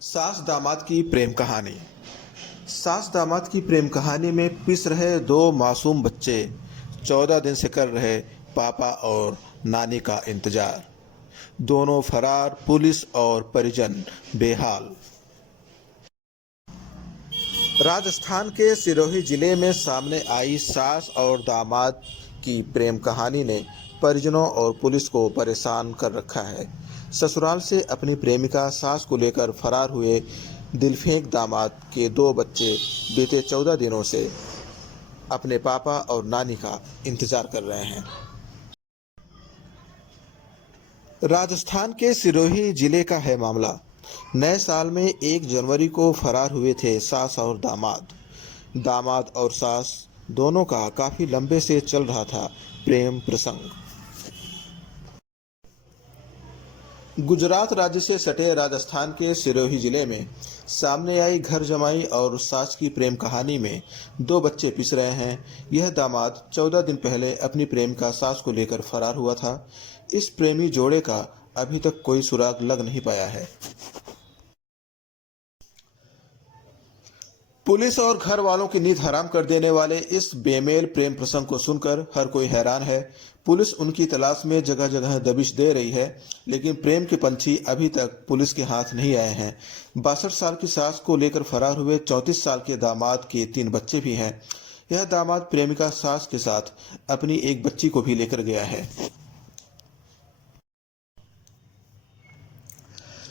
सास दामाद की प्रेम कहानी। सास दामाद की प्रेम कहानी में पिस रहे दो मासूम बच्चे 14 दिन से कर रहे पापा और नानी का इंतजार। दोनों फरार, पुलिस और परिजन बेहाल। राजस्थान के सिरोही जिले में सामने आई सास और दामाद की प्रेम कहानी ने परिजनों और पुलिस को परेशान कर रखा है। ससुराल से अपनी प्रेमिका सास को लेकर फरार हुए दिलफेंक दामाद के दो बच्चे बीते 14 दिनों से अपने पापा और नानी का इंतजार कर रहे हैं। राजस्थान के सिरोही जिले का है मामला। नए साल में 1 जनवरी को फरार हुए थे सास और दामाद। दामाद और सास दोनों का काफी लंबे से चल रहा था प्रेम प्रसंग। गुजरात राज्य से सटे राजस्थान के सिरोही जिले में सामने आई घर जमाई और सास की प्रेम कहानी में दो बच्चे पिस रहे हैं। यह दामाद 14 दिन पहले अपनी प्रेमिका सास को लेकर फरार हुआ था। इस प्रेमी जोड़े का अभी तक कोई सुराग लग नहीं पाया है। पुलिस और घर वालों की नींद हराम कर देने वाले इस बेमेल प्रेम प्रसंग को सुनकर हर कोई हैरान है। पुलिस उनकी तलाश में जगह जगह दबिश दे रही है, लेकिन प्रेम के पंछी अभी तक पुलिस के हाथ नहीं आए हैं। 62 साल की सास को लेकर फरार हुए 34 साल के दामाद के 3 बच्चे भी हैं। यह दामाद प्रेमिका सास के साथ अपनी एक बच्ची को भी लेकर गया है।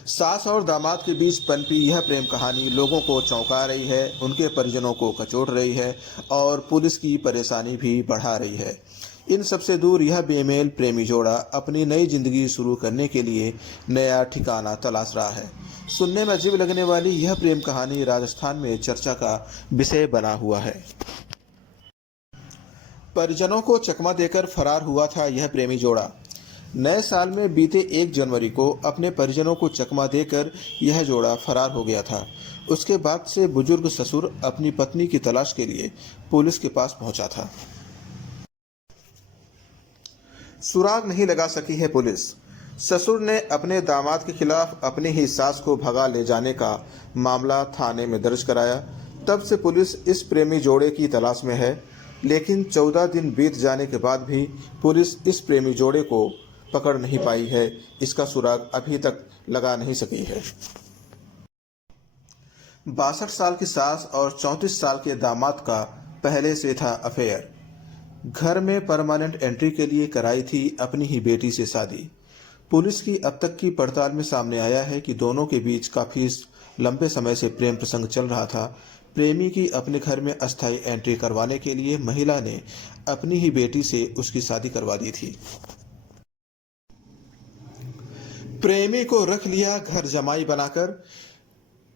सास और दामाद के बीच पनपी यह प्रेम कहानी लोगों को चौंका रही है, उनके परिजनों को कचोट रही है और पुलिस की परेशानी भी बढ़ा रही है। इन सबसे दूर यह बेमेल प्रेमी जोड़ा अपनी नई जिंदगी शुरू करने के लिए नया ठिकाना तलाश रहा है। सुनने में अजीब लगने वाली यह प्रेम कहानी राजस्थान में चर्चा का विषय बना हुआ है। परिजनों को चकमा देकर फरार हुआ था यह प्रेमी जोड़ा। नए साल में बीते 1 जनवरी को अपने परिजनों को चकमा देकर यह जोड़ा फरार हो गया था। उसके बाद से बुजुर्ग ससुर अपनी पत्नी की तलाश के लिए पुलिस के पास पहुंचा था। सुराग नहीं लगा सकी है पुलिस। ससुर ने अपने दामाद के खिलाफ अपनी ही सास को भगा ले जाने का मामला थाने में दर्ज कराया। तब से पुलिस इस प्रेमी जोड़े की तलाश में है, लेकिन 14 दिन बीत जाने के बाद भी पुलिस इस प्रेमी जोड़े को पकड़ नहीं पाई है। इसका सुराग अभी तक लगा नहीं सकी है। 62 साल की सास और 34 साल के दामाद का पहले से था अफेयर। घर में परमानेंट एंट्री के लिए कराई थी अपनी ही बेटी से शादी। पुलिस की अब तक की पड़ताल में सामने आया है कि दोनों के बीच काफी लंबे समय से प्रेम प्रसंग चल रहा था। प्रेमी की अपने घर में अस्थायी एंट्री करवाने के लिए महिला ने अपनी ही बेटी से उसकी शादी करवा दी थी। प्रेमी को रख लिया घर जमाई बनाकर।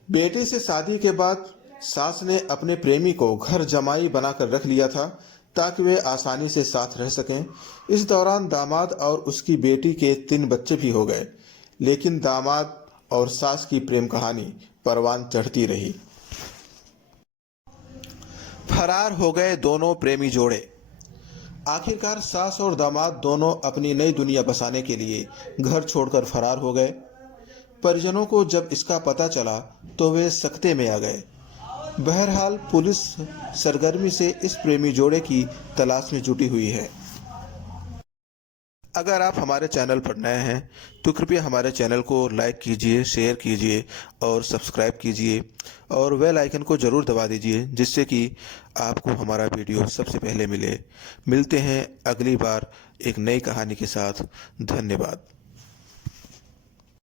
बेटी से शादी के बाद सास ने अपने प्रेमी को घर जमाई बनाकर रख लिया था ताकि वे आसानी से साथ रह सकें। इस दौरान दामाद और उसकी बेटी के 3 बच्चे भी हो गए, लेकिन दामाद और सास की प्रेम कहानी परवान चढ़ती रही। फरार हो गए दोनों प्रेमी जोड़े। आखिरकार सास और दामाद दोनों अपनी नई दुनिया बसाने के लिए घर छोड़कर फरार हो गए। परिजनों को जब इसका पता चला तो वे सकते में आ गए। बहरहाल पुलिस सरगर्मी से इस प्रेमी जोड़े की तलाश में जुटी हुई है। अगर आप हमारे चैनल पर नए हैं तो कृपया हमारे चैनल को लाइक कीजिए, शेयर कीजिए और सब्सक्राइब कीजिए और बेल आइकन को ज़रूर दबा दीजिए, जिससे कि आपको हमारा वीडियो सबसे पहले मिले। मिलते हैं अगली बार एक नई कहानी के साथ। धन्यवाद।